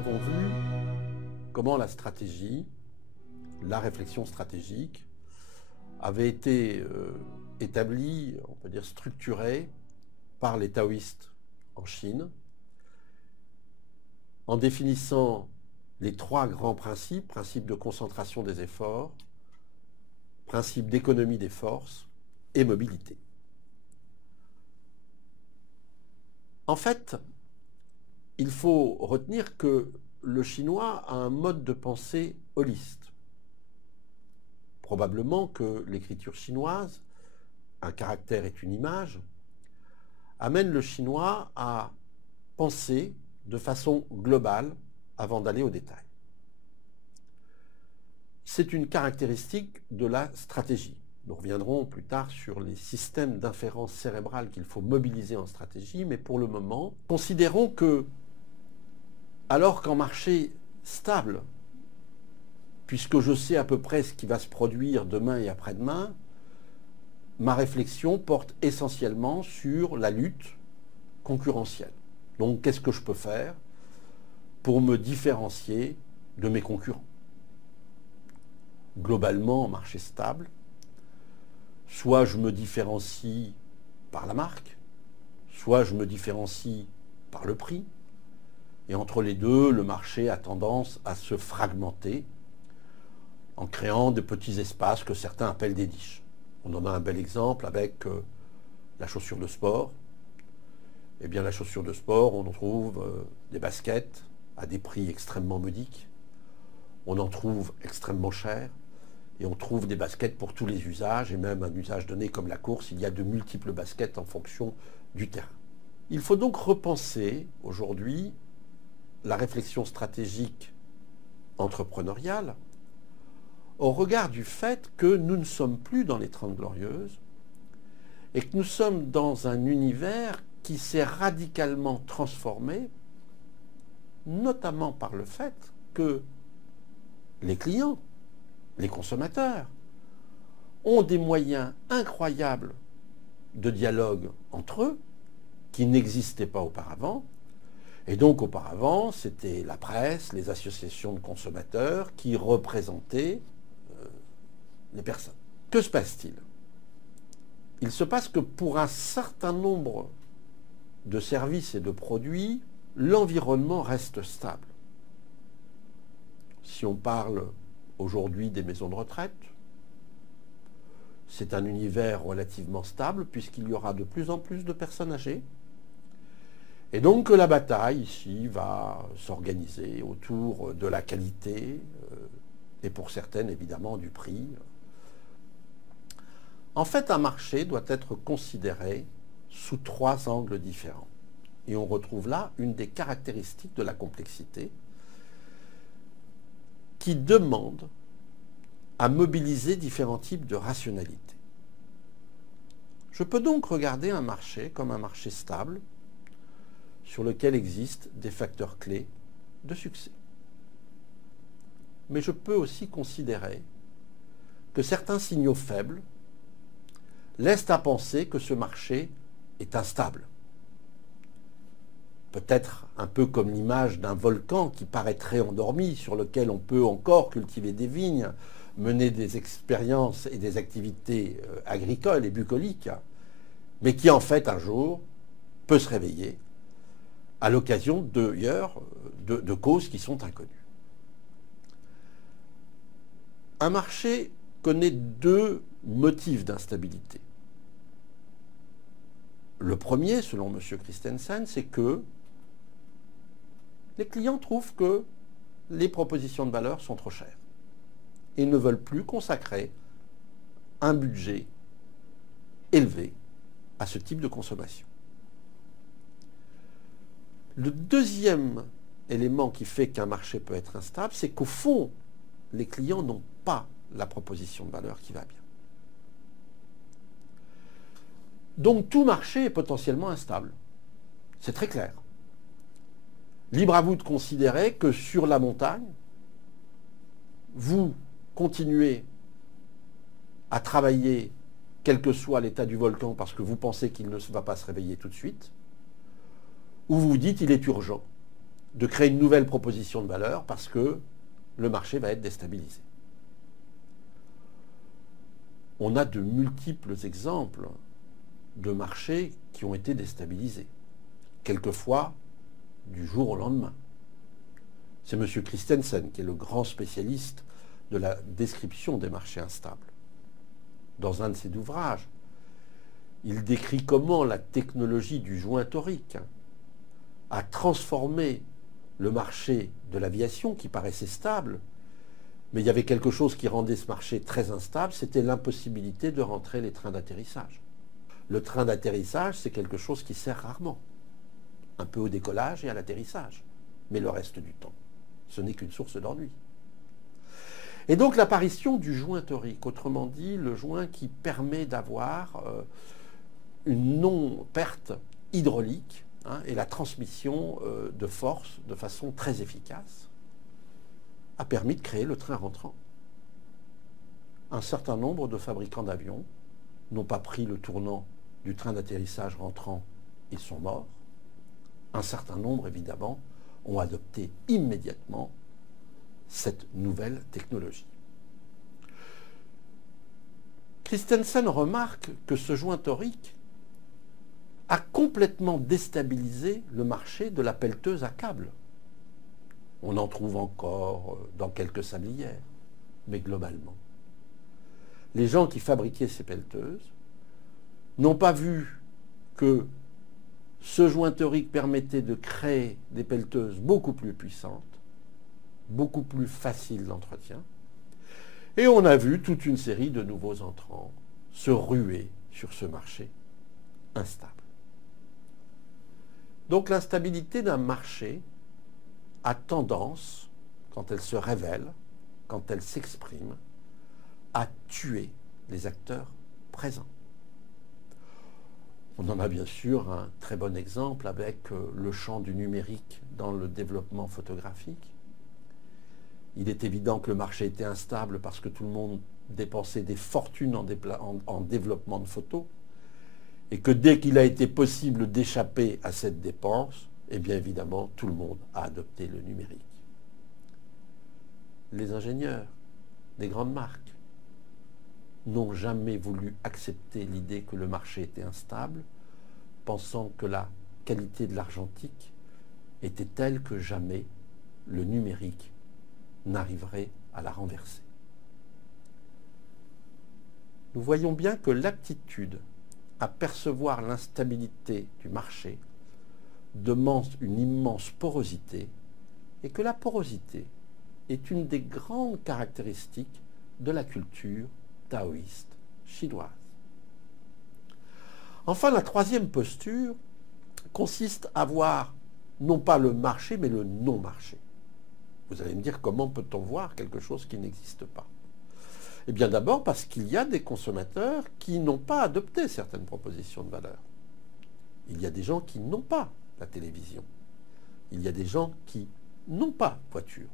avons vu comment la stratégie, la réflexion stratégique, avait été établie, on peut dire structurée, par les taoïstes en Chine, en définissant les trois grands principes, principe de concentration des efforts, principe d'économie des forces et mobilité. En fait, il faut retenir que le chinois a un mode de pensée holiste. Probablement que l'écriture chinoise, un caractère est une image, amène le chinois à penser de façon globale avant d'aller au détail. C'est une caractéristique de la stratégie. Nous reviendrons plus tard sur les systèmes d'inférence cérébrale qu'il faut mobiliser en stratégie, mais pour le moment, considérons que, alors qu'en marché stable, puisque je sais à peu près ce qui va se produire demain et après-demain, ma réflexion porte essentiellement sur la lutte concurrentielle. Donc, qu'est-ce que je peux faire pour me différencier de mes concurrents? Globalement, en marché stable, soit je me différencie par la marque, soit je me différencie par le prix. Et entre les deux, le marché a tendance à se fragmenter en créant de petits espaces que certains appellent des niches. On en a un bel exemple avec la chaussure de sport. Eh bien, la chaussure de sport, on en trouve des baskets à des prix extrêmement modiques. On en trouve extrêmement cher. Et on trouve des baskets pour tous les usages, et même un usage donné comme la course, il y a de multiples baskets en fonction du terrain. Il faut donc repenser aujourd'hui la réflexion stratégique entrepreneuriale au regard du fait que nous ne sommes plus dans les 30 Glorieuses et que nous sommes dans un univers qui s'est radicalement transformé, notamment par le fait que les clients, les consommateurs, ont des moyens incroyables de dialogue entre eux qui n'existaient pas auparavant. Et donc auparavant, c'était la presse, les associations de consommateurs qui représentaient les personnes. Que se passe-t-il? Il se passe que pour un certain nombre de services et de produits, l'environnement reste stable. Si on parle aujourd'hui des maisons de retraite, c'est un univers relativement stable puisqu'il y aura de plus en plus de personnes âgées. Et donc la bataille ici va s'organiser autour de la qualité et pour certaines évidemment du prix. En fait, un marché doit être considéré sous trois angles différents. Et on retrouve là une des caractéristiques de la complexité qui demande à mobiliser différents types de rationalité. Je peux donc regarder un marché comme un marché stable sur lequel existent des facteurs clés de succès. Mais je peux aussi considérer que certains signaux faibles laissent à penser que ce marché est instable. Peut-être un peu comme l'image d'un volcan qui paraîtrait endormi, sur lequel on peut encore cultiver des vignes, mener des expériences et des activités agricoles et bucoliques, mais qui en fait un jour peut se réveiller à l'occasion de causes qui sont inconnues. Un marché connaît deux motifs d'instabilité. Le premier, selon M. Christensen, c'est que les clients trouvent que les propositions de valeur sont trop chères. Ils ne veulent plus consacrer un budget élevé à ce type de consommation. Le deuxième élément qui fait qu'un marché peut être instable, c'est qu'au fond, les clients n'ont pas la proposition de valeur qui va bien. Donc tout marché est potentiellement instable. C'est très clair. Libre à vous de considérer que sur la montagne, vous continuez à travailler quel que soit l'état du volcan parce que vous pensez qu'il ne va pas se réveiller tout de suite, ou vous vous dites il est urgent de créer une nouvelle proposition de valeur parce que le marché va être déstabilisé. On a de multiples exemples de marchés qui ont été déstabilisés, quelquefois du jour au lendemain. C'est M. Christensen qui est le grand spécialiste de la description des marchés instables. Dans un de ses ouvrages, il décrit comment la technologie du joint torique a transformé le marché de l'aviation qui paraissait stable, mais il y avait quelque chose qui rendait ce marché très instable, c'était l'impossibilité de rentrer les trains d'atterrissage. Le train d'atterrissage, c'est quelque chose qui sert rarement, un peu au décollage et à l'atterrissage, mais le reste du temps, ce n'est qu'une source d'ennui. Et donc l'apparition du joint torique, autrement dit le joint qui permet d'avoir une non-perte hydraulique et la transmission de force de façon très efficace, a permis de créer le train rentrant. Un certain nombre de fabricants d'avions n'ont pas pris le tournant du train d'atterrissage rentrant, ils sont morts. Un certain nombre, évidemment, ont adopté immédiatement cette nouvelle technologie. Christensen remarque que ce joint torique a complètement déstabilisé le marché de la pelleteuse à câble. On en trouve encore dans quelques sablières, mais globalement. Les gens qui fabriquaient ces pelleteuses n'ont pas vu que ce joint torique permettait de créer des pelleteuses beaucoup plus puissantes, beaucoup plus faciles d'entretien, et on a vu toute une série de nouveaux entrants se ruer sur ce marché instable. Donc l'instabilité d'un marché a tendance, quand elle se révèle, quand elle s'exprime, à tuer les acteurs présents. On en a bien sûr un très bon exemple avec le champ du numérique dans le développement photographique. Il est évident que le marché était instable parce que tout le monde dépensait des fortunes en développement de photos et que dès qu'il a été possible d'échapper à cette dépense, eh bien évidemment, tout le monde a adopté le numérique. Les ingénieurs des grandes marques n'ont jamais voulu accepter l'idée que le marché était instable, pensant que la qualité de l'argentique était telle que jamais le numérique n'arriverait à la renverser. Nous voyons bien que l'aptitude à percevoir l'instabilité du marché demande une immense porosité et que la porosité est une des grandes caractéristiques de la culture taoïste chinoise. Enfin, la troisième posture consiste à voir non pas le marché, mais le non-marché. Vous allez me dire, comment peut-on voir quelque chose qui n'existe pas? Eh bien d'abord parce qu'il y a des consommateurs qui n'ont pas adopté certaines propositions de valeur. Il y a des gens qui n'ont pas la télévision. Il y a des gens qui n'ont pas de voiture.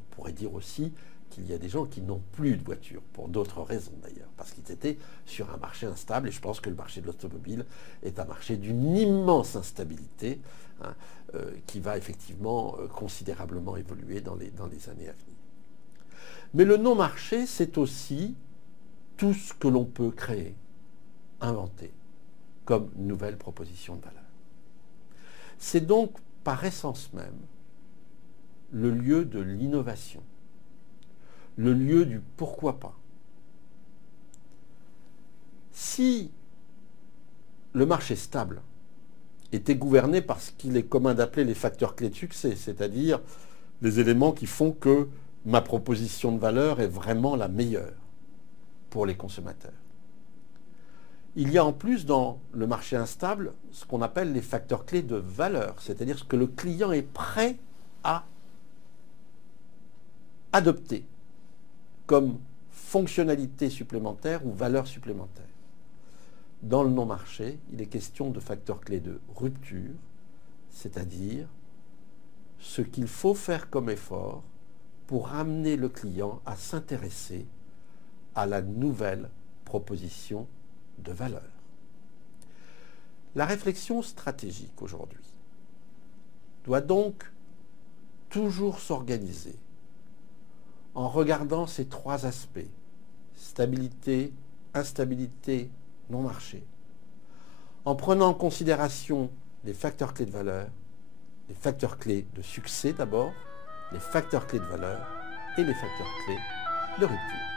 On pourrait dire aussi qu'il y a des gens qui n'ont plus de voiture, pour d'autres raisons d'ailleurs, parce qu'ils étaient sur un marché instable, et je pense que le marché de l'automobile est un marché d'une immense instabilité, qui va effectivement considérablement évoluer dans les années à venir. Mais le non-marché, c'est aussi tout ce que l'on peut créer, inventer, comme nouvelle proposition de valeur. C'est donc, par essence même, le lieu de l'innovation, le lieu du pourquoi pas. Si le marché stable était gouverné par ce qu'il est commun d'appeler les facteurs clés de succès, c'est-à-dire les éléments qui font que ma proposition de valeur est vraiment la meilleure pour les consommateurs. Il y a en plus dans le marché instable ce qu'on appelle les facteurs clés de valeur, c'est-à-dire ce que le client est prêt à adopter comme fonctionnalité supplémentaire ou valeur supplémentaire. Dans le non-marché, il est question de facteurs clés de rupture, c'est-à-dire ce qu'il faut faire comme effort pour amener le client à s'intéresser à la nouvelle proposition de valeur. La réflexion stratégique aujourd'hui doit donc toujours s'organiser en regardant ces trois aspects, stabilité, instabilité, non-marché, en prenant en considération les facteurs clés de valeur, les facteurs clés de succès d'abord, les facteurs clés de valeur et les facteurs clés de rupture.